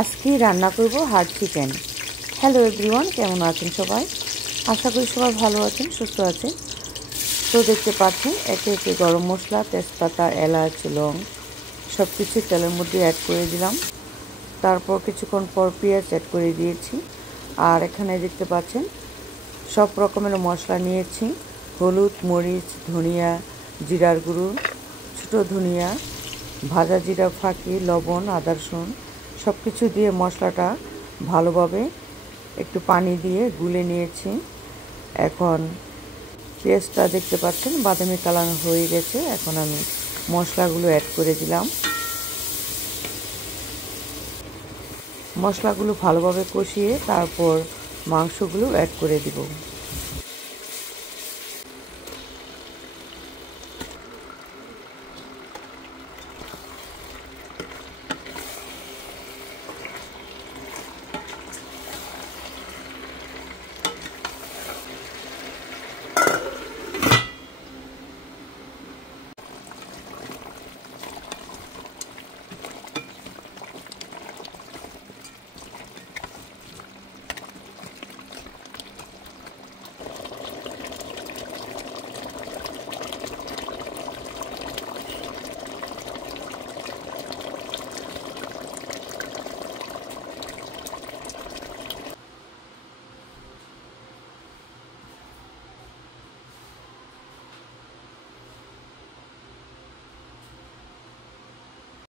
আজকে রান্না করব হার্ড চিকেন। হ্যালো এভরিওয়ান, কেমন আছেন সবাই? আশা করি সবাই ভালো আছেন, সুস্থ আছেন। তো দেখতে পাচ্ছেন একে একে গরম মশলা, তেজপাতা, এলাচ, লং সব কিছু তেলের মধ্যে অ্যাড করে দিলাম। তারপর কিছুক্ষণ পর পেঁয়াজ অ্যাড করে দিয়েছি। আর এখানে দেখতে পাচ্ছেন সব রকমের মশলা নিয়েছি: হলুদ, মরিচ, ধনিয়া, জিরার গুঁড়ো, ছোটো ধনিয়া, ভাজা জিরা ফাঁকি, লবণ, আদা রসুন সব কিছু দিয়ে মশলাটা ভালোভাবে একটু পানি দিয়ে গুলে নিয়েছি। এখন পেঁয়াজটা দেখতে পাচ্ছেন বাদামি কালার হয়ে গেছে। এখন আমি মশলাগুলো অ্যাড করে দিলাম। মশলাগুলো ভালোভাবে কষিয়ে তারপর মাংসগুলো অ্যাড করে দিব।